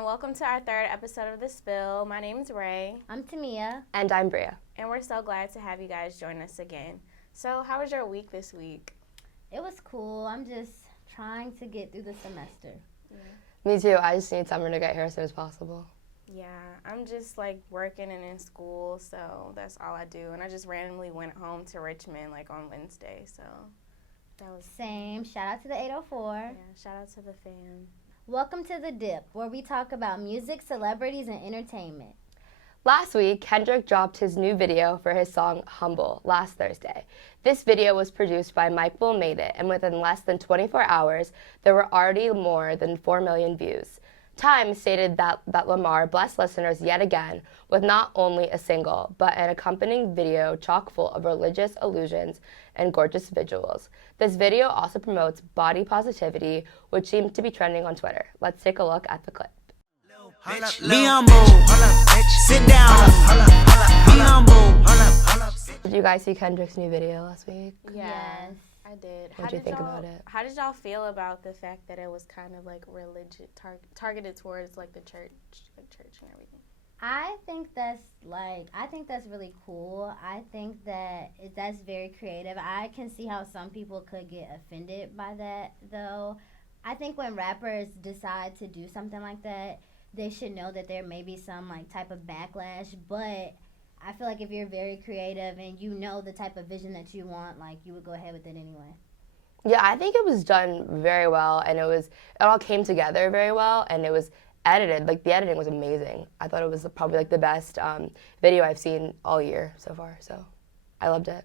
everyone. Welcome to our third episode of The Spill. My name is Ray. I'm Tamia. And I'm Bria. And we're so glad to have you guys join us again. So, how was your week this week? It was cool. I'm just trying to get through the semester. Me too. I just need summer to get here as soon as possible. Yeah, I'm just working and in school, so that's all I do. And I just randomly went home to Richmond on Wednesday, so that was same. Shout out to the 804. Yeah, shout out to the fam. Welcome to The Dip, where we talk about music, celebrities, and entertainment. Last week, Kendrick dropped his new video for his song Humble last Thursday. This video was produced by Mike Will Made It, and within less than 24 hours, there were already more than 4 million views. Time stated that Lamar blessed listeners yet again with not only a single, but an accompanying video chock full of religious allusions and gorgeous visuals. This video also promotes body positivity, which seemed to be trending on Twitter. Let's take a look at the clip. Be humble. Sit down. Be humble. Did you guys see Kendrick's new video last week? Yes. I did. What did you think about it? How did y'all feel about the fact that it was kind of religious, targeted towards the church and everything? I think that's really cool. I think that's very creative. I can see how some people could get offended by that, though. I think when rappers decide to do something like that, they should know that there may be some type of backlash, but I feel like if you're very creative and you know the type of vision that you want, you would go ahead with it anyway. Yeah, I think it was done very well, and it all came together very well, and it was edited. The editing was amazing. I thought it was probably the best video I've seen all year so far, so I loved it.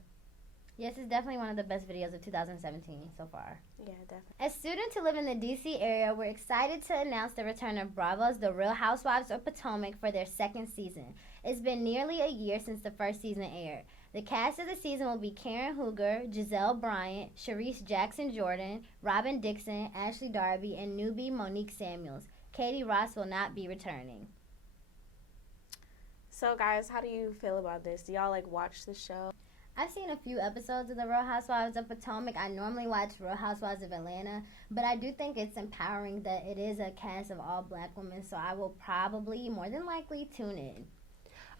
Yes, it's definitely one of the best videos of 2017 so far. Yeah, definitely. As students who live in the D.C. area, we're excited to announce the return of Bravo's The Real Housewives of Potomac for their second season. It's been nearly a year since the first season aired. The cast of the season will be Karen Hooger, Giselle Bryant, Sharice Jackson-Jordan, Robin Dixon, Ashley Darby, and newbie Monique Samuels. Katie Ross will not be returning. So, guys, how do you feel about this? Do y'all watch the show? I've seen a few episodes of The Real Housewives of Potomac. I normally watch Real Housewives of Atlanta, but I do think it's empowering that it is a cast of all black women, so I will probably, more than likely, tune in.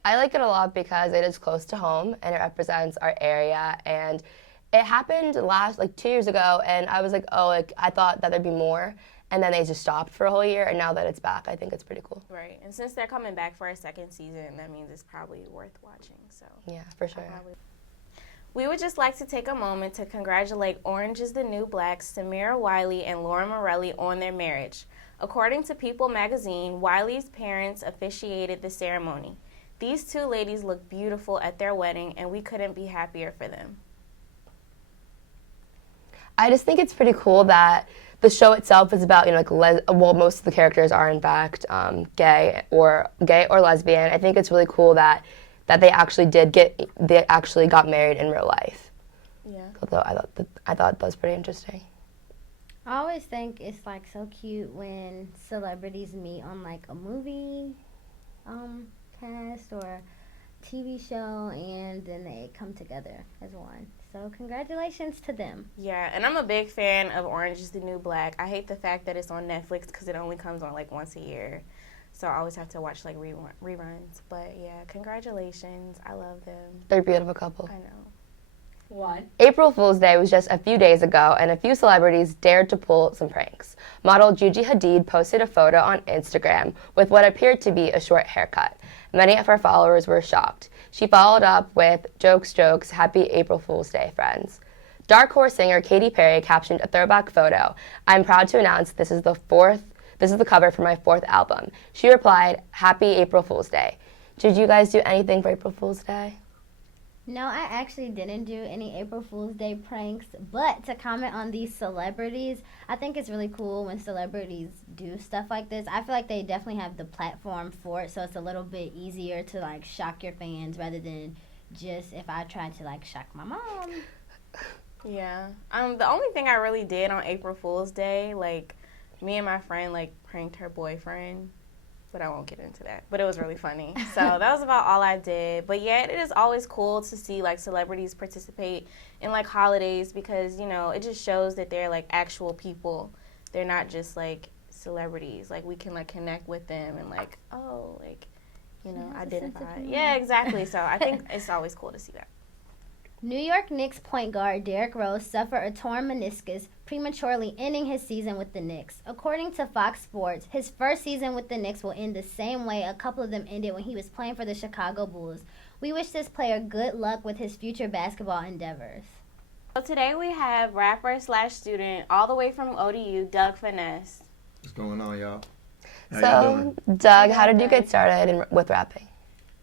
I like it a lot because it is close to home and it represents our area, and it happened 2 years ago, and I was I thought that there'd be more, and then they just stopped for a whole year, and now that it's back, I think it's pretty cool. Right, and since they're coming back for a second season, that means it's probably worth watching. So yeah, for sure. We would just like to take a moment to congratulate Orange is the New Black's Samira Wiley and Lauren Morelli on their marriage. According to People magazine, Wiley's parents officiated the ceremony. These two ladies look beautiful at their wedding, and we couldn't be happier for them. I just think it's pretty cool that the show itself is about, most of the characters are in fact gay or lesbian. I think it's really cool that they actually got married in real life. Yeah. Although I thought that was pretty interesting. I always think it's so cute when celebrities meet on a movie cast or TV show, and then they come together as one. So congratulations to them. Yeah, and I'm a big fan of Orange is the New Black. I hate the fact that it's on Netflix because it only comes on once a year. So I always have to watch reruns. But yeah, congratulations. I love them. They're a beautiful couple. I know. What? April Fool's Day was just a few days ago, and a few celebrities dared to pull some pranks. Model Gigi Hadid posted a photo on Instagram with what appeared to be a short haircut. Many of her followers were shocked. She followed up with, "Jokes, jokes, happy April Fool's Day, friends." Dark Horse singer Katy Perry captioned a throwback photo. "I'm proud to announce this is the cover for my 4th album." She replied, "Happy April Fool's Day." Did you guys do anything for April Fool's Day? No, I actually didn't do any April Fool's Day pranks, but to comment on these celebrities, I think it's really cool when celebrities do stuff like this. I feel like they definitely have the platform for it, so it's a little bit easier to shock your fans rather than just if I tried to shock my mom. Yeah. The only thing I really did on April Fool's Day, me and my friend pranked her boyfriend, but I won't get into that. But it was really funny. So that was about all I did. But yeah, it is always cool to see celebrities participate in holidays because, it just shows that they're actual people. They're not just celebrities. Like, we can, like, connect with them and, like, oh, like, you know, She has a sense of identify. humor. Yeah, exactly. So I think it's always cool to see that. New York Knicks point guard Derrick Rose suffered a torn meniscus, prematurely ending his season with the Knicks. According to Fox Sports, his first season with the Knicks will end the same way a couple of them ended when he was playing for the Chicago Bulls. We wish this player good luck with his future basketball endeavors. So today we have rapper/student all the way from ODU, Doug Finesse. What's going on, y'all? How So, y'all doing? Doug, how did you get started with rapping?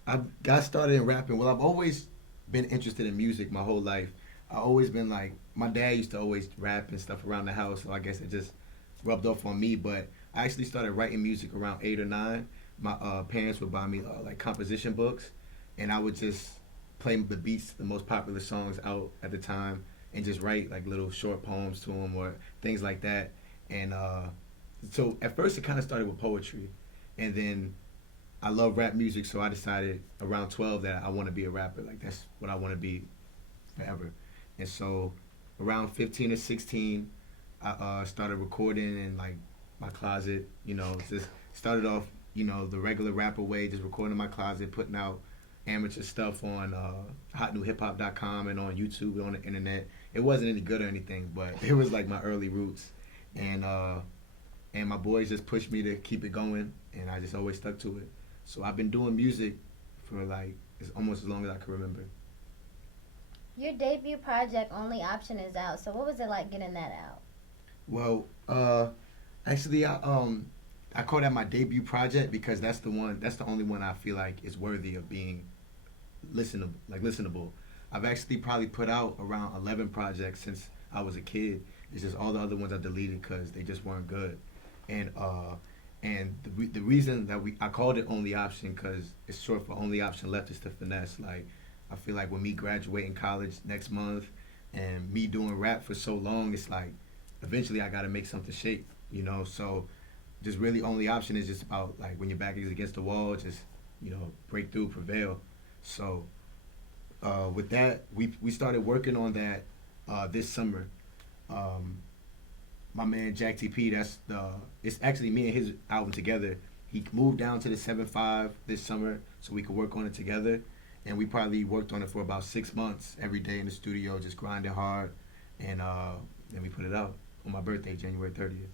I got started in rapping. Well, I've always been interested in music my whole life. I always been like, my dad used to always rap and stuff around the house, so I guess it just rubbed off on me. But I actually started writing music around 8 or 9. My parents would buy me like composition books, and I would just play the beats, the most popular songs out at the time, and just write like little short poems to them or things like that. And so at first it kind of started with poetry, and then I love rap music, so I decided around 12 that I want to be a rapper. Like, that's what I want to be forever. And so around 15 or 16, I started recording in like my closet. You know, just started off, you know, the regular rapper way, just recording in my closet, putting out amateur stuff on hotnewhiphop.com and on YouTube and on the internet. It wasn't any good or anything, but it was like my early roots. And my boys just pushed me to keep it going, and I just always stuck to it. So I've been doing music for like almost as long as I can remember. Your debut project, Only Option, is out. So what was it like getting that out? Well, actually, I call that my debut project because that's the only one I feel like is worthy of being listenable. I've actually probably put out around 11 projects since I was a kid. It's just all the other ones I deleted because they just weren't good. And the reason that I called it Only Option because it's short for Only Option Left is to Finesse. Like, I feel like when me graduating college next month and me doing rap for so long, it's like eventually I got to make something shake, you know. So just really Only Option is just about like when your back is against the wall, just, you know, break through, prevail. So with that, we started working on that this summer. My man Jack TP, it's actually me and his album together. He moved down to the 7-5 this summer so we could work on it together. And we probably worked on it for about 6 months, every day in the studio, just grinding hard. And then we put it out on my birthday, January 30th.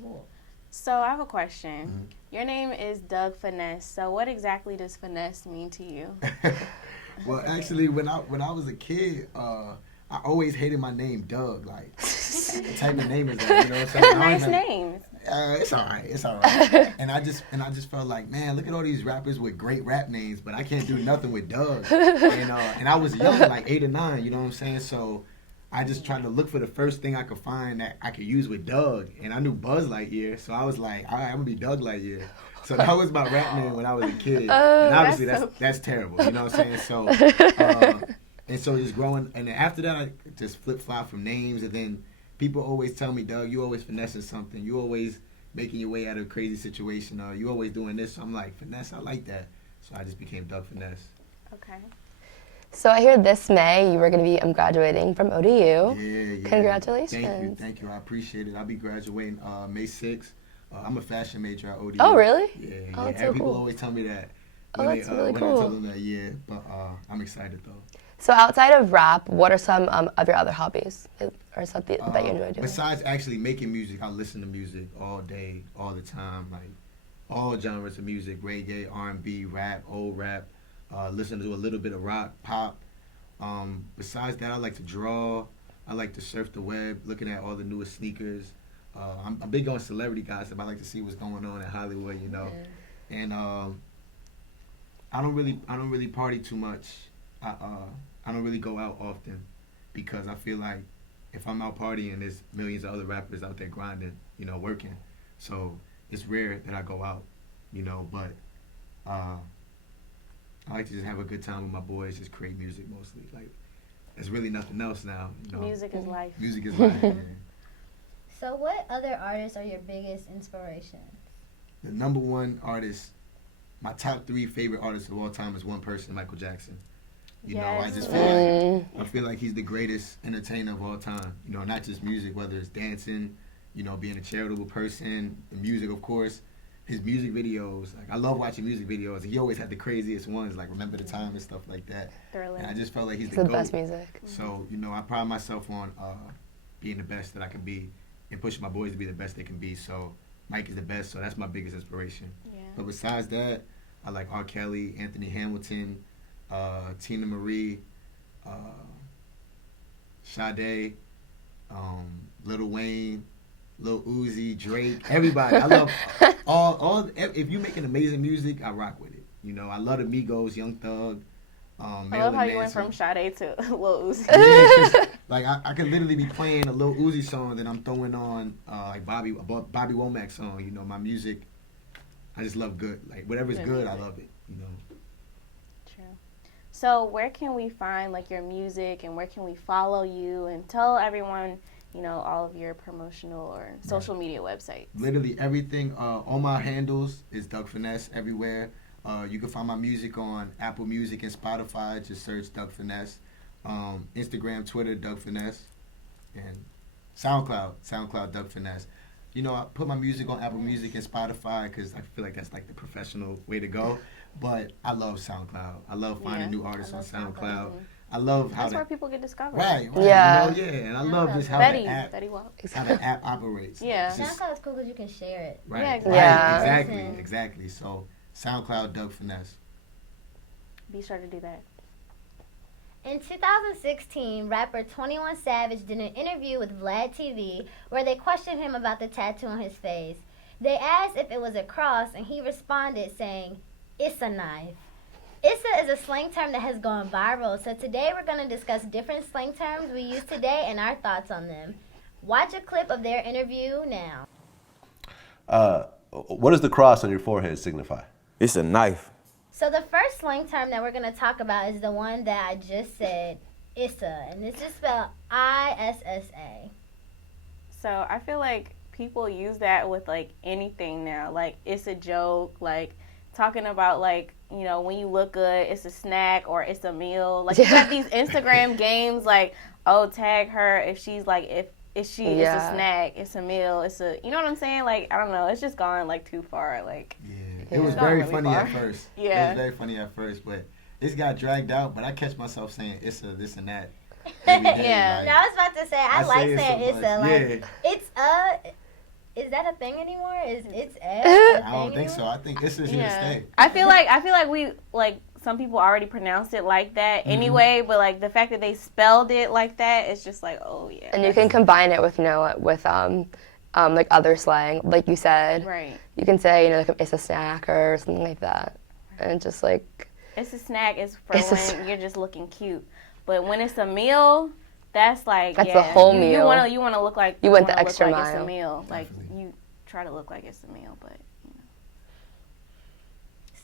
Cool. So I have a question. Your name is Doug Finesse. So what exactly does finesse mean to you? Well, actually, when I was a kid, I always hated my name, Doug. Like, what type of name is that? You know what I'm saying? Nice name. It's all right. And I just felt like, man, look at all these rappers with great rap names, but I can't do nothing with Doug. And I was young, like 8 or 9. You know what I'm saying? So I just tried to look for the first thing I could find that I could use with Doug, and I knew Buzz Lightyear, so I was like, all right, I'm gonna be Doug Lightyear. So that was my rap name when I was a kid. And obviously that's terrible. You know what I'm saying? So and so just growing, and then after that I just flip-flop from names, and then people always tell me, Doug, you always finessing something. You always making your way out of a crazy situation. You always doing this. So I'm like, Finesse, I like that. So I just became Doug Finesse. Okay. So I hear this May you were going to be graduating from ODU. Yeah. Congratulations. Thank you. I appreciate it. I'll be graduating May 6th. I'm a fashion major at ODU. Oh, really? Yeah. Oh, that's and so people cool. always tell me that Oh, when that's really when cool. I tell them that, yeah. But I'm excited, though. So outside of rap, what are some of your other hobbies or something that you enjoy doing? Besides actually making music, I listen to music all day, all the time, like all genres of music: reggae, R&B, rap, old rap. Listen to a little bit of rock, pop. Besides that, I like to draw. I like to surf the web, looking at all the newest sneakers. I'm big on celebrity gossip. I like to see what's going on in Hollywood, you know. Yeah. And I don't really party too much. I don't really go out often because I feel like if I'm out partying, there's millions of other rappers out there grinding, you know, working. So it's rare that I go out, you know. But I like to just have a good time with my boys, just create music mostly. Like, there's really nothing else now, you know. Music is life. Music is life. Yeah. So what other artists are your biggest inspirations? The number one artist, my top 3 favorite artists of all time is one person, Michael Jackson. You know, I just feel like he's the greatest entertainer of all time. You know, not just music, whether it's dancing, being a charitable person, the music, of course. His music videos, like I love watching music videos. He always had the craziest ones, like Remember the Time and stuff like that. Thriller. And I just felt like he's It's the the GOAT. best music. So, I pride myself on being the best that I can be and pushing my boys to be the best they can be. So Mike is the best, so that's my biggest inspiration. Yeah. But besides that, I like R. Kelly, Anthony Hamilton, Tina Marie, Sade, Lil Wayne, Lil Uzi, Drake, everybody. I love all. If you making amazing music, I rock with it. I love the Migos, Young Thug. I love how you went from Sade to Lil Uzi. Yeah, 'cause, like I could literally be playing a Lil Uzi song that I'm throwing on like Bobby Womack song. My music, I just love good. Like whatever's good, I love it. True. So where can we find like your music, and where can we follow you, and tell everyone all of your promotional or social media websites? Literally everything. All my handles is Doug Finesse everywhere. You can find my music on Apple Music and Spotify. Just search Doug Finesse. Instagram, Twitter, Doug Finesse. And SoundCloud, Doug Finesse. I put my music on Apple Music and Spotify because I feel like that's like the professional way to go. But I love SoundCloud. I love finding new artists on SoundCloud. I love how that's where people get discovered. Right. Yeah. And I love just how Betty the app, Walks. how the app operates. Yeah. SoundCloud is cool because you can share it. Right. Yeah, Right. Yeah. Exactly. So SoundCloud, Doug Finesse. Be sure to do that. In 2016, rapper 21 Savage did an interview with Vlad TV where they questioned him about the tattoo on his face. They asked if it was a cross, and he responded saying, "It's a knife." Issa is a slang term that has gone viral, so today we're going to discuss different slang terms we use today and our thoughts on them. Watch a clip of their interview now. What does the cross on your forehead signify? It's a knife. So the first slang term that we're going to talk about is the one that I just said, Issa, and this is spelled ISSA. So I feel like people use that with like anything now. Like it's a joke, like talking about like, when you look good, it's a snack or it's a meal. Like you have these Instagram games like, oh, tag her if she's like, if she is a snack, it's a meal, it's a, you know what I'm saying? Like, I don't know, it's just gone like too far. Like, it was very funny at first. Yeah. It was very funny at first, but it's got dragged out. But I catch myself saying it's a this and that every day. Yeah. Now, I was about to say, I like saying so Issa. much. Like, Yeah. it's is that a thing anymore? Is it's a I thing don't think anymore? so. I think Issa's here to stay. I feel like we like some people already pronounce it like that anyway, but like the fact that they spelled it like that, it's just like, oh yeah. And you can combine it with like other slang, like you said. Right. You can say like it's a snack or something like that, and just like it's a snack is for when you're just looking cute, but when it's a meal, that's like the whole meal. You want to look like you went the wanna extra look like mile. It's a meal. Like Definitely. you try to look like it's a meal, but.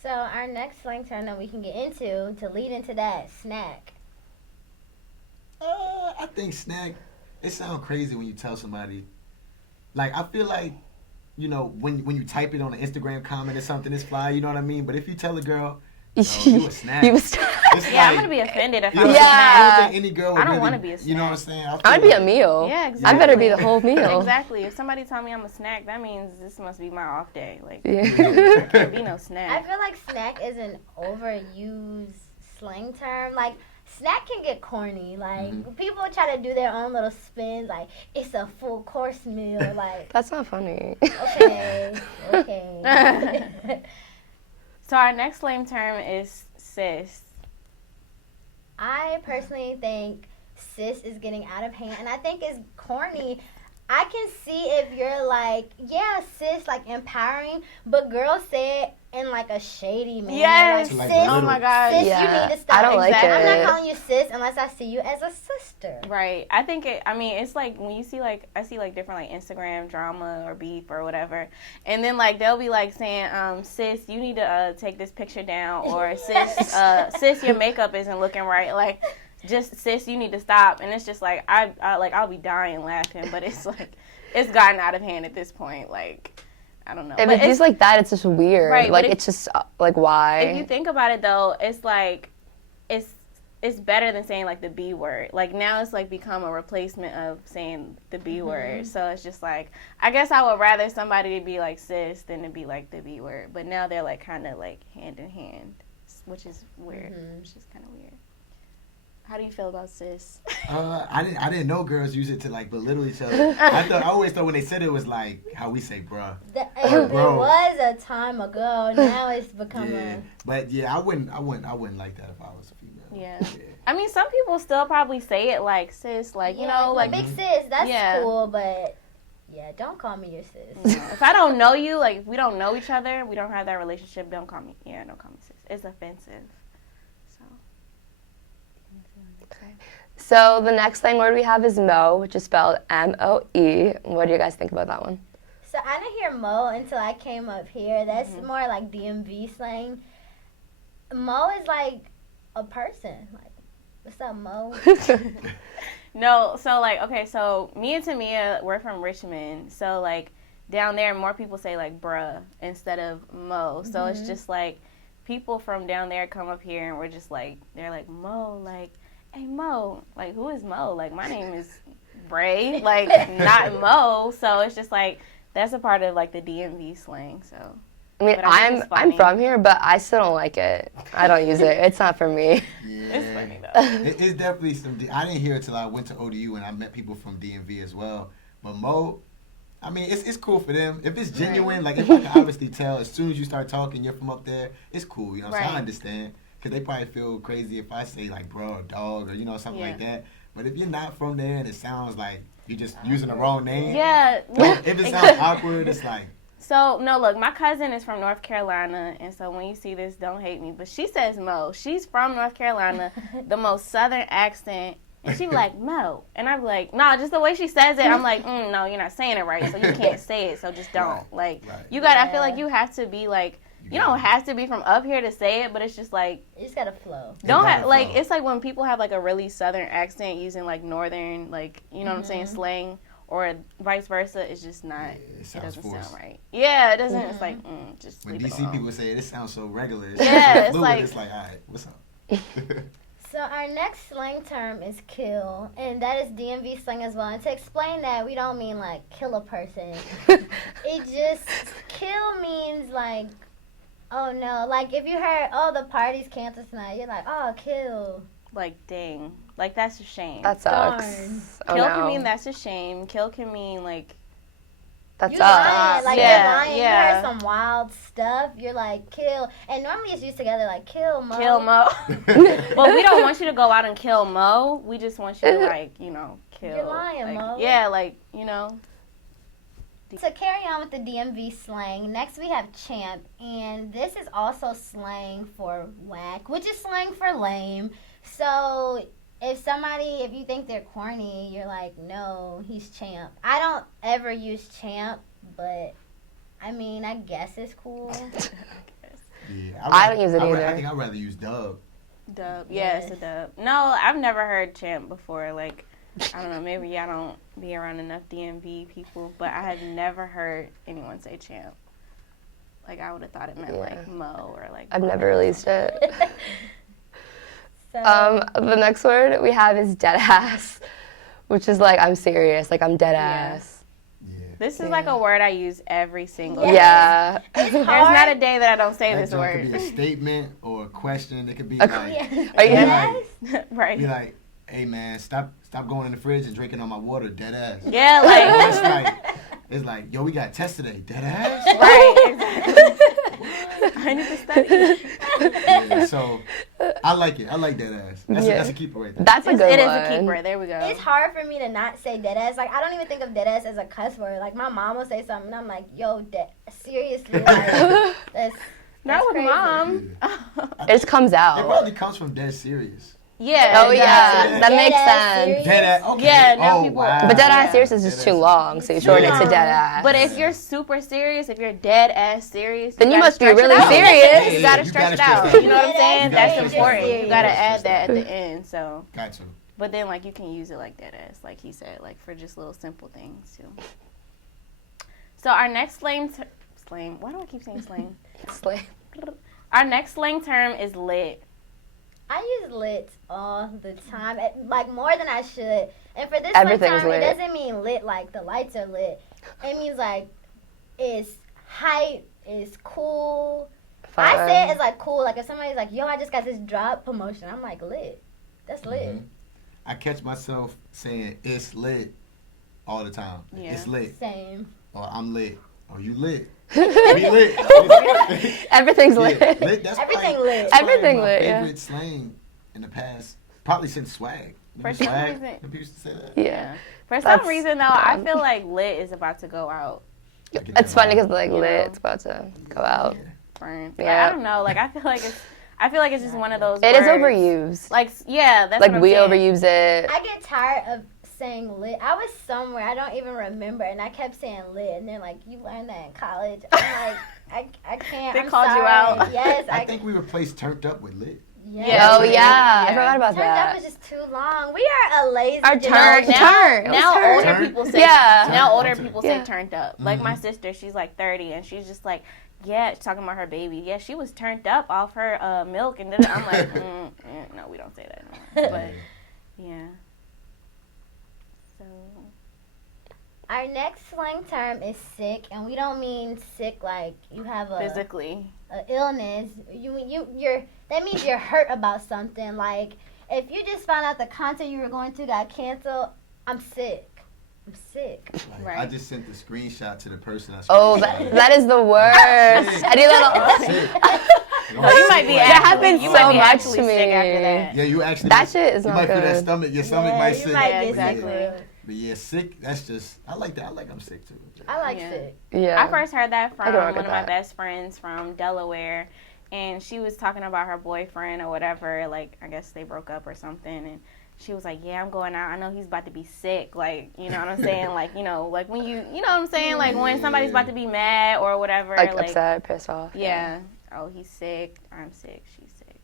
So our next slang term that we can get into to lead into that, snack. I think snack, it sounds crazy when you tell somebody. Like, I feel like, when you type it on an Instagram comment or something, it's fly, you know what I mean? But if you tell a girl, you a snack. It's Yeah, I'm like, gonna be offended if you I'm know, a snack. I don't think any girl would I don't really, want to be a snack. You know what I'm saying? I'd be a meal. Yeah, exactly. I better be the whole meal. Exactly. If somebody tell me I'm a snack, that means this must be my off day. Like, Yeah. can't be no I snack. feel like snack is an overused slang term. Like, snack can get corny. Like, people try to do their own little spins. Like, it's a full course meal. Like, That's not funny. okay. So our next slang term is sis. I personally think sis is getting out of hand, and I think it's corny. I can see if you're like, yeah, sis, like empowering, but girls say it in like a shady manner. Yes. Like, Like sis, Oh my God. sis, Yeah. you need to stop. I don't like Exactly. I'm it. not calling you sis unless I see you as a sister. Right. I think it's like when you see like, I see like different like Instagram drama or beef or whatever. And then like they'll be like saying, sis, you need to take this picture down, or sis, your makeup isn't looking right. Like, just sis, you need to stop. And it's just like, I'll be dying laughing, but it's like, it's gotten out of hand at this point. Like, I don't know. If But it's just like that, it's just weird. Right, Like but it's just like why? if you think about it though, it's like it's it's better than saying like the B word. Like now it's like become a replacement of saying the B word. So it's just like, I guess I would rather somebody to be like sis than to be like the B word. But now they're like kind of like hand in hand, which is weird. Which is kind of weird. How do you feel about sis? I didn't know girls use it to like belittle each other. I always thought when they said it was like how we say bruh. It was a time ago. Now it's become But yeah, I wouldn't like that if I was a female. Yeah. I mean, some people still probably say it like sis, like you know, like big sis. That's cool, but yeah, don't call me your sis. If I don't know you, like if we don't know each other, we don't have that relationship. Don't call me sis. It's offensive. So the next slang word we have is mo, which is spelled M-O-E. What do you guys think about that one? So I didn't hear mo until I came up here. That's more like DMV slang. Mo is like a person. Like, what's up, Mo? No, so like, okay, so me and Tamia, we're from Richmond. So like down there, more people say like bruh instead of mo. So it's just like people from down there come up here and we're just like, they're like, Mo, like, hey Mo, like who is Mo? Like my name is Bray, like not Mo. So it's just like that's a part of like the DMV slang. So I mean, I'm from here, but I still don't like it. I don't use it. It's not for me. Yeah. It's funny though. It's definitely I didn't hear it till I went to ODU and I met people from DMV as well. But Mo, I mean, it's cool for them. If it's genuine, like if I can obviously tell as soon as you start talking, you're from up there, it's cool. You know, so I understand. Because they probably feel crazy if I say, like, bro, or dog, or, you know, something like that. But if you're not from there and it sounds like you're just using the wrong name. Yeah. If it sounds awkward, it's like. So, no, look, my cousin is from North Carolina. And so when you see this, don't hate me. But she says Mo. She's from North Carolina, the most southern accent. And she be like, Mo. And I be like, nah, just the way she says it, I'm like, no, you're not saying it right. So you can't say it. So just don't. You got to, I feel like you have to be like, you don't have to be from up here to say it, but it's just like you just gotta flow. It's like when people have like a really southern accent using like northern, like you know what I'm saying, slang, or vice versa. It's just not. It doesn't sound right. Yeah, it doesn't. It's like just when leave DC it alone. people say it sounds so regular. It's all like right, what's up? So our next slang term is kill, and that is DMV slang as well. And to explain that, we don't mean like kill a person. It just kill means like. Oh no, like if you heard, oh, the party's canceled tonight, you're like, oh, kill. Like, dang. Like, that's a shame. That sucks. Darn. Oh, Kill no. can mean that's a shame. Kill can mean, like... That you sucks. lying, like Yeah, you're lying, yeah. you heard some wild stuff, you're like, kill. And normally it's used together, like, kill Mo. Kill Mo. Well, we don't want you to go out and kill Mo. We just want you to, like, you know, kill. You're lying, like, Mo. Yeah, like, you know... To carry on with the DMV slang, next we have champ, and this is also slang for whack, which is slang for lame. So if you think they're corny, you're like, no, he's champ. I don't ever use champ, but I mean, I guess it's cool. Yeah, I don't use it either. I think I'd rather use dub. Dub. Yeah, it's a dub. No, I've never heard champ before. Like, I don't know, maybe I don't be around enough DMV people, but I have never heard anyone say champ. Like, I would have thought it meant, like, Mo or, like... I've never really used it. So, The next word we have is dead ass, which is like, I'm serious, like, I'm dead ass. Yeah. This is, like, a word I use every single Yes. day. Yeah. it's There's hard. not a day that I don't say That this joint word. could be a statement or a question. It could be A- like, Are you Yes. Right. be like, hey man, stop going in the fridge and drinking all my water, dead ass. Yeah, like... It's like, yo, we got tests today, dead ass. Right, exactly. I need to study. Yeah, so I like it. I like dead ass. That's a keeper right there. That's a good It one. is a keeper. There we go. It's hard for me to not say deadass. Like, I don't even think of deadass as a cuss word. Like, my mom will say something, and I'm like, yo, seriously, like, that's Not with crazy. Mom. It just comes It out. probably comes from dead serious. Yeah. Oh, it yeah. does. That makes Dead ass sense. serious? Dead ass. Okay. Yeah, now oh, people- wow. But dead ass Yeah. serious is just Dead too ass. long, so you shorten it to dead ass. But if you're super serious, if you're dead ass serious, Then you gotta must be stretch it really out. serious. You Yeah, gotta you stretch gotta it out. stretch You know what I'm it out. saying? You That's gotta important. stretch it You gotta out. add that at the end. So, Got to. but then like you can use it like dead ass, like he said, like for just little simple things too. So our next slang. Why do I keep saying slang? It's like, Our next slang term is lit. I use lit all the time, like more than I should. And for this Everything's time, lit. it doesn't mean lit like the lights are lit. It means like it's hype, it's cool. Fun. I say it as like cool. Like if somebody's like, "Yo, I just got this drop promotion," I'm like, "Lit." That's lit. I catch myself saying it's lit all the time. Yeah. It's lit. Same. Or I'm lit. Or you lit. We lit. Everything's lit. Yeah, lit. That's Everything probably- lit. that's probably Everything my lit, yeah. favorite slang in the past. Probably since swag. For Remember some swag? reason- People used to say that. Yeah. For That's some reason, though, I dumb. feel like lit is about to go out. I get It's that funny vibe. because like You lit, know? it's about to go out. Like, Yeah. I don't know. Like I feel like it's just one of those. It is words. overused. Like yeah, that's Like what I'm we saying. overuse it. I get tired of saying lit. I was somewhere, I don't even remember, and I kept saying lit, and they're like, "You learned that in college." I'm like, I can't. They I'm called you sorry. out. Yes, I think we replaced turned up with lit. Yeah. Oh yeah, I Yeah. forgot about Turned up that. is just too long. We are a lazy Our generation. turn. Now Turn. older Turn. people say Yeah. now Turn. older people say Yeah. turned up. Like my sister, she's like 30 and she's just like, yeah, she's talking about her baby. Yeah, she was turned up off her milk and then I'm like, no, we don't say that anymore. But yeah. So Our next slang term is sick, and we don't mean sick like you have a physically. illness. That means you're hurt about something. Like if you just found out the concert you were going to got canceled, I'm sick. I'm sick. Like, Right. I just sent the screenshot to the person I Oh, screenshotted. that is the worst. Any I'm little. sick. No, you might be That actually, happens you so might be much actually to me. sick after that. Yeah, you actually. That shit is you not might feel that good. stomach. Your stomach Yeah, might you sick. might get exactly. sick. But yeah, sick. That's just. I like that. I like I'm sick too. I like Yeah. sick. Yeah. I first heard that from I can rock one with of my that. best friends from Delaware, and she was talking about her boyfriend or whatever. Like, I guess they broke up or something, and she was like, "Yeah, I'm going out. I know he's about to be sick. Like, you know what I'm saying? Like, like when you know what I'm saying? Like when somebody's about to be mad or whatever. like upset, pissed off. Yeah. Oh, he's sick. I'm sick. She's sick.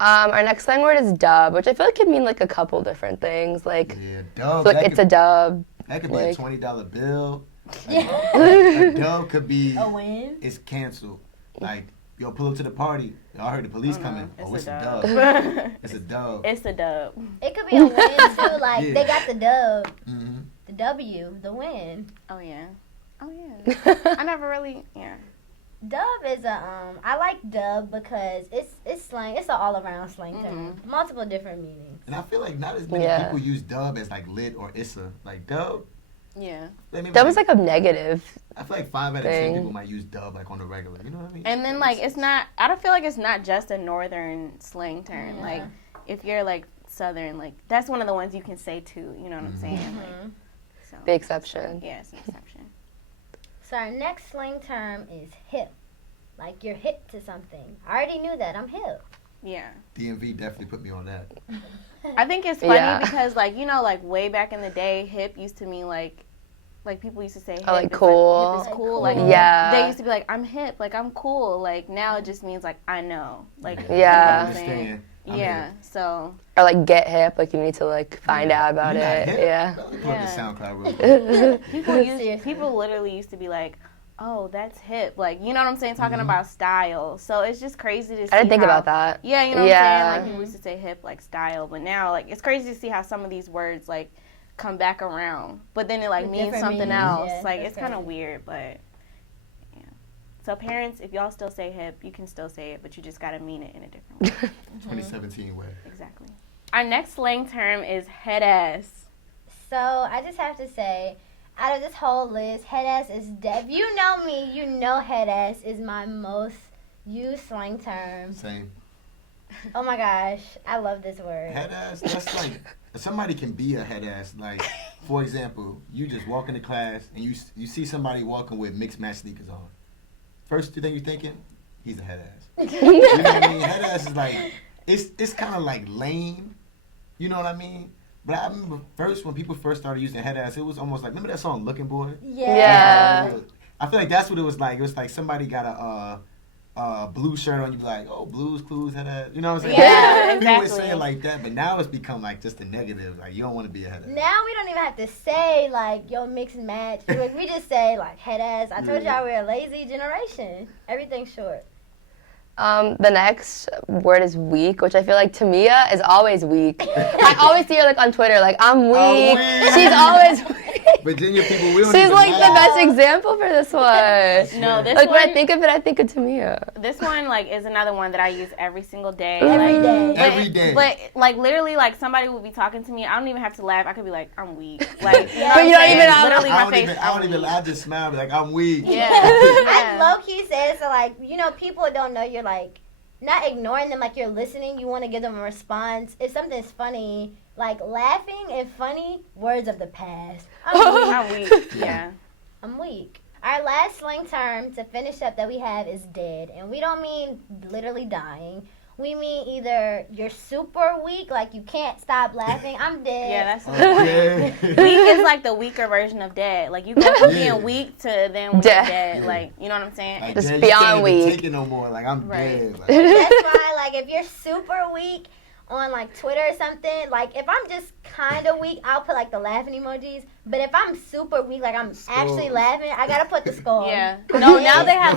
Our next slang word is dub, which I feel like could mean like a couple different things. Like, Yeah, dub. like that it's could, a dub. That could be like- a $20 bill. Yeah. A dub could be. A win. It's canceled. Like, yo, pull up to the party. Yo, I heard the police coming. It's Oh, it's a a dub. dub. It's a dub. It's a dub. It could be a win too. Like Yeah. they got the dub, hmm the W, the win. Oh yeah. Oh yeah. I never really. Yeah. Dub is I like dub because it's slang. It's an all around slang term. Multiple different meanings. And I feel like not as many Yeah. people use dub as like lit or issa. Like dub. Yeah. Maybe Dub is like a negative. I feel like 5 out of thing. 10 people might use dub like on the regular. You know what I mean? And then like it's not. I don't feel like it's not just a northern slang term. Yeah. Like if you're like southern, like that's one of the ones you can say too. You know what I'm saying? Like, so, The exception. yeah, it's an exception. So our next slang term is hip. Like you're hip to something. I already knew that. I'm hip. Yeah. DMV definitely put me on that. I think it's funny Yeah. because like like way back in the day, hip used to mean like people used to say hip. like, it's cool. Hip is Like, cool. cool. Like Yeah. they used to be like I'm hip. Like I'm cool. Like now it just means like I know. Like Yeah. you know what I I'm saying? understand. I'm Yeah. hip. So Or like get hip, like you need to like find out about You're not it. hip? Yeah. Let me put Yeah. this SoundCloud real quick. Seriously. people literally used to be like, oh, that's hip. Like, you know what I'm saying? Talking Mhm. about style. So it's just crazy to see. I didn't think how- about that. Yeah, you know what Yeah. I'm saying? Like people used to say hip like style, but now like it's crazy to see how some of these words like come back around. But then it like With means different something meanings. else. Yeah, like that's it's kind of crazy. weird, but yeah. So parents, if y'all still say hip, you can still say it, but you just got to mean it in a different way. 2017 way. Exactly. Our next slang term is head ass. So I just have to say, out of this whole list, head ass is if you know me, you know head ass is my most used slang term. Same. Oh my gosh, I love this word. Head ass, that's like, somebody can be a head ass. Like, for example, you just walk into class and you see somebody walking with mixed match sneakers on. First thing you're thinking, he's a head ass. You know what I mean? Head ass is like, it's kind of like lame. You know what I mean? But I remember first, when people first started using head ass, it was almost like, remember that song Looking Boy? Yeah. I feel like that's what it was like. It was like somebody got a blue shirt on, you be like, oh, Blues Clues had a, you know what I'm saying? Yeah, People would exactly. say it like that, but now it's become like just a negative. Like, you don't want to be a head ass. Now we don't even have to say like yo mix and match. We just say like head ass. I told Yeah. y'all we're a lazy generation. Everything's short. The next word is weak, which I feel like Tamia is always weak. I always see her like on Twitter, like I'm weak. She's always weak. Virginia people, we don't She's even like laugh. the best example for this one. No, this Like one, when I think of it, I think of Tamia. this one like is another one that I use every single day. Every Like, day. Every day. But like literally, like somebody would be talking to me. I don't even have to laugh. I could be like, I'm weak. Like, you know But what you I'm don't saying? even- Literally, I my don't face. even. I don't even. I just smile, be like I'm weak. Yeah. I yeah. low key say so like, you know, people don't know you're like not ignoring them, like you're listening, you want to give them a response. If something's funny, like laughing and funny, words of the past. I'm weak. Yeah. I'm weak. Our last slang term to finish up that we have is dead. And we don't mean literally dying. We mean either you're super weak, like you can't stop laughing. I'm dead. Yeah, that's Okay. weak is like the weaker version of dead. Like you go from Yeah. being weak to then when Dead. you're dead. Like, you know what I'm saying? Like, Just damn, beyond you can't even weak. take it no more. Like I'm Right. dead. Like, That's why, like, if you're super weak on, like, Twitter or something, like, if I'm just kind of weak, I'll put, like, the laughing emojis. But if I'm super weak, like, I'm actually Skull. laughing, I gotta put the skull. Yeah. No, now they have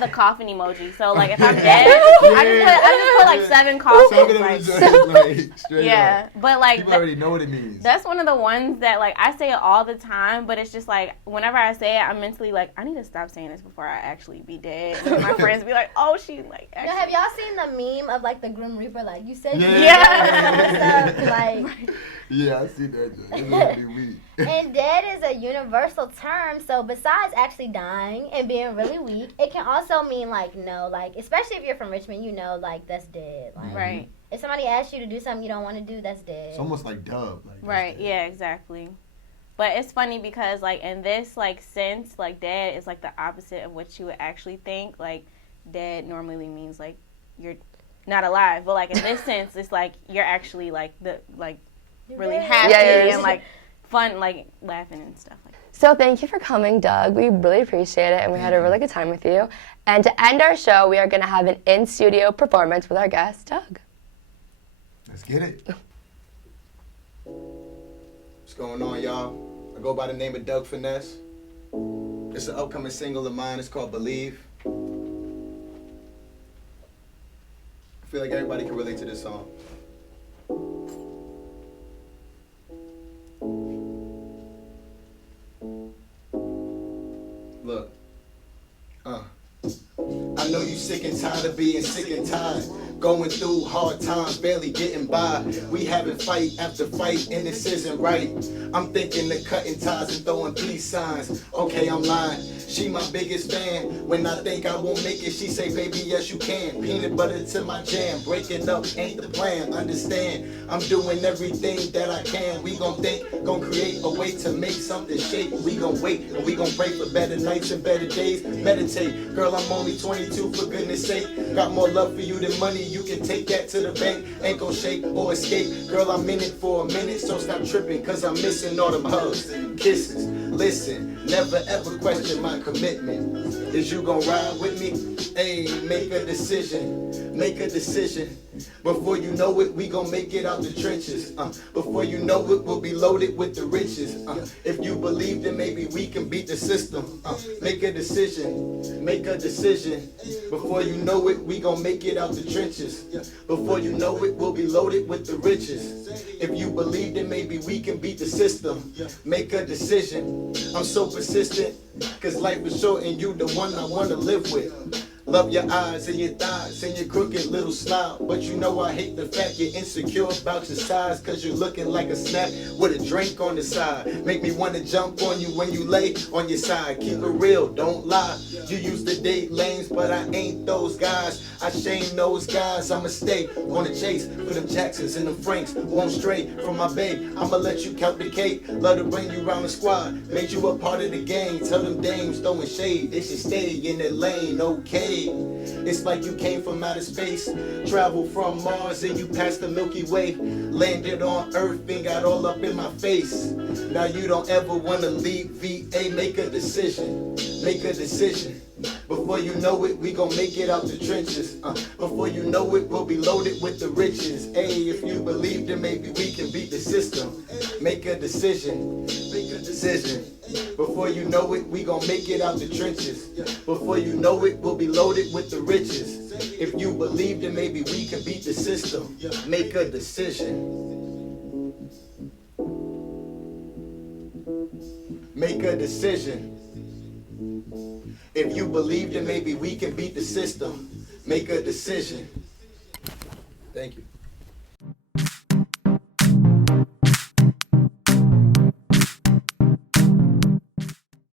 the coughing emoji. So like if I'm dead, I just put like 7 coughs. some of them Like, is just like straight yeah. up. But like People already know what it means. that's one of the ones that like I say it all the time, but it's just like whenever I say it, I'm mentally like I need to stop saying this before I actually be dead. And my friends be like, "Oh, she like." Yo, Actually. have y'all seen the meme of, like, the Grim Reaper? Like, you said Yeah. what's up? Like, Yeah, I see that. It's gonna be weak. and dead is a universal term, so besides actually dying and being really weak, it can also mean, like, no, like, especially if you're from Richmond, you know, like, that's dead. Like, Right. if somebody asks you to do something you don't want to do, that's dead. It's almost like dub. Like, Right. Yeah. Exactly. But it's funny because like in this like sense, like dead is like the opposite of what you would actually think. Like dead normally means like you're not alive, but like in this sense, it's like you're actually like really dead. happy Yeah, and like fun, like laughing and stuff like that. So thank you for coming, Doug. We really appreciate it, and we had a really good time with you. And to end our show, we are going to have an in-studio performance with our guest, Doug. Let's get it. What's going on, y'all? I go by the name of Doug Finesse. It's an upcoming single of mine. It's called Believe. I feel like everybody can relate to this song. Look. I know you sick and tired of being sick and tired. Going through hard times, barely getting by. We having fight after fight, and this isn't right. I'm thinking of cutting ties and throwing peace signs. Okay, I'm lying. She my biggest fan. When I think I won't make it, she say, baby, yes you can. Peanut butter to my jam. Breaking up ain't the plan. Understand, I'm doing everything that I can. We gon' think, gon' create a way to make something shake. We gon' wait, and we gon' pray for better nights and better days. Meditate, girl, I'm only 22, for goodness sake. Got more love for you than money, you can take that to the bank. Ain't gon' shake or escape. Girl, I'm in it for a minute, so stop tripping, cause I'm missing all them hugs and kisses. Listen, never ever question my commitment. Is you gon' ride with me? Hey, make a decision. Make a decision. Before you know it, we gon' make it out the trenches. Before you know it, we'll be loaded with the riches. If you believe, then maybe we can beat the system. Make a decision. Make a decision. Before you know it, we gon' make it out the trenches. Before you know it, we'll be loaded with the riches. If you believe, then maybe we can beat the system. Make a decision. I'm so persistent, cause life is short and you the one I wanna live with. Love your eyes and your thighs and your crooked little smile. But you know I hate the fact you're insecure about your size, cause you're looking like a snack with a drink on the side. Make me wanna jump on you when you lay on your side. Keep it real, don't lie. You used to date lanes, but I ain't those guys. I shame those guys. I'ma stay on the chase for them Jacksons and them Franks. Won't stray from my babe. I'ma let you count the cake. Love to bring you round the squad. Made you a part of the gang. Tell them dames throwing shade, they should stay in their lane, okay? It's like you came from outer space, traveled from Mars and you passed the Milky Way, landed on Earth and got all up in my face. Now you don't ever wanna leave VA. Make a decision, make a decision. Before you know it, we gon' make it out the trenches. Before you know it, we'll be loaded with the riches. Hey, if you believe, then maybe we can beat the system. Make a decision, make a decision. Before you know it, we gon' make it out the trenches. Before you know it, we'll be loaded with the riches. If you believe, then maybe we can beat the system. Make a decision. Make a decision. If you believe, then maybe we can beat the system. Make a decision. Thank you.